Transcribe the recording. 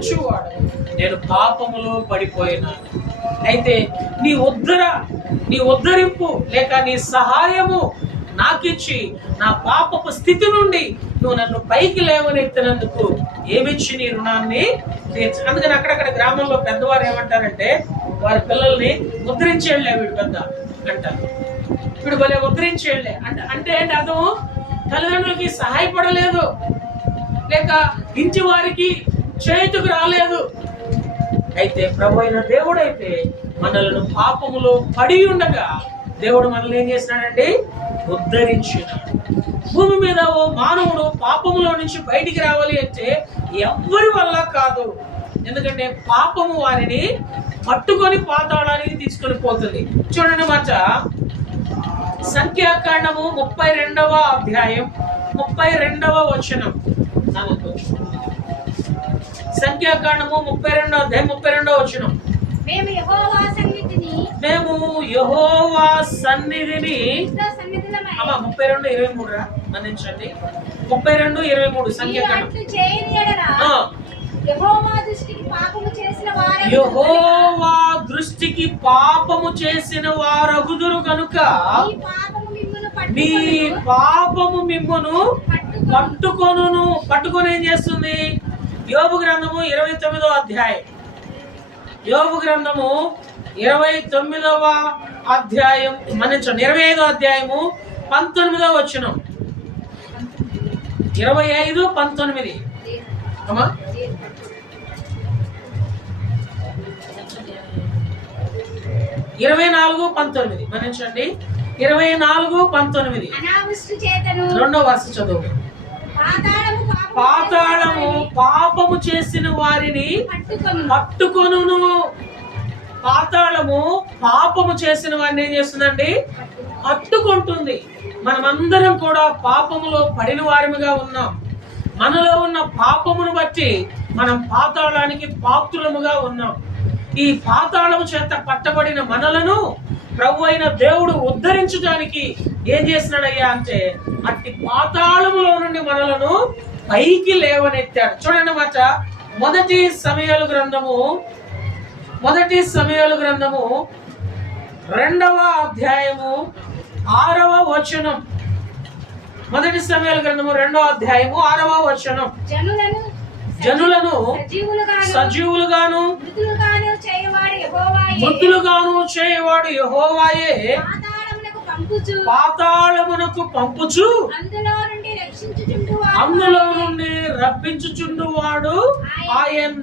ఉద్ధరించువాడు. నేను పాపములో పడిపోయినాను, అయితే నీ ఉద్ధరింపు లేక నీ సహాయము నాకిచ్చి నా పాపపు స్థితి నుండి నువ్వు నన్ను పైకి లేవనెత్తినందుకు ఏమిచ్చి నీ రుణాన్ని తీర్చు. అందుకని అక్కడక్కడ గ్రామంలో పెద్దవారు ఏమంటారంటే, వారి పిల్లల్ని ఉద్ధరించేళ్లే వీడు పెద్ద అంటారు. వీడు భలే ఉద్ధరించేళ్లే అంటే ఏంటి అర్థం? తల్లిదండ్రులకి సహాయపడలేదు, లేక ఇంటి వారికి చేతుకు రాలేదు. అయితే ప్రభు అయిన దేవుడైతే మనలను పాపములో పడి ఉండగా దేవుడు మనల్ని ఏం చేసినాడండి? ఉద్ధరించినాడు. భూమి మీద ఓ మానవుడు పాపములో నుంచి బయటికి రావాలి అంటే ఎవ్వరి వల్ల కాదు. ఎందుకంటే పాపము వారిని పట్టుకొని పాతాళానికి తీసుకొని పోతుంది. చూడండి మాట, సంఖ్యాకాండము 32వ అధ్యాయం 32వ వచనం. సంఖ్యాకాండము 32వ అధ్యాయం 32వ వచనం. మేము యెహోవా సన్నిధిని 32:23 రా మన్నించండి. 32:23 సంఖ్యాకాండం. యెహోవా దృష్టికి పాపము చేసిన వారగుదురు కనుక మీ పాపము మిమ్మును పట్టుకొని ఏం చేస్తుంది? యోబు గ్రంథము 29వ అధ్యాయం. యోబు గ్రంథము 29వ అధ్యాయం మన్నించండి 25వ అధ్యాయము 19వ వచనం. 25:19 అమ్మా. 24:19 మన్నించండి 24:19 రెండో వర్ష చదువు. పాతాళము పాపము చేసిన వారిని పట్టుకొనును. పాతాళము పాపము చేసిన వారిని ఏం చేస్తుందండి? పట్టుకుంటుంది. మనమందరం కూడా పాపములో పడిన వారిగా ఉన్నాం. మనలో ఉన్న పాపమును బట్టి మనం పాతాళానికి పాత్రులముగా ఉన్నాం. ఈ పాతాళము చేత పట్టబడిన మనలను ప్రభు అయిన దేవుడు ఉద్ధరించడానికి ఏం చేసినాడయ్యా అంటే, అట్టి పాతాళములో నుండి మనలను పైకి లేవనెత్తాడు. చూడండి మాట, మొదటి సమయాలు గ్రంథము 2వ అధ్యాయము 6వ వచనం. మొదటి సమయాలు గ్రంథము 2వ అధ్యాయము 6వ వచనం. జనులను సజీవులుగాను మృతులుగాను చేయవాడు యెహోవాయే. పాతాళమునకు పంపుచు అందులో నుండి రప్పించుచుండువాడు ఆయన.